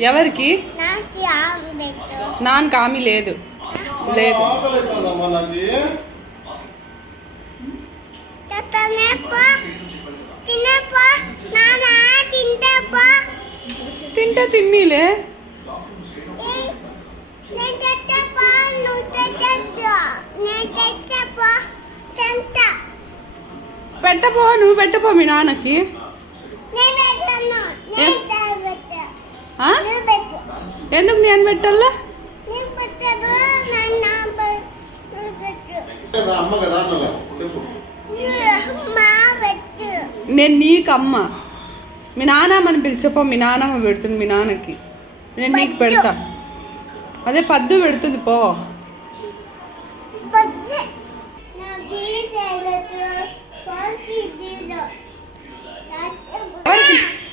ఎవరికి? నాన్నకి ఆమె లేదు లేదు. తింటా తిన్నీలే. పెట్టపో, నువ్వు పెట్టపో మీ నాన్నకి. ఎందుకు నేను పెట్టాలా? నేను నీకు అమ్మ. మీ నాన్నమ్మని పిలిచపో, మీ నాన్నమ్మ పెడుతుంది మీ నాన్నకి. నేను నీకు పెడతా. అదే పద్దు పెడుతుంది పో. ఎవరికి?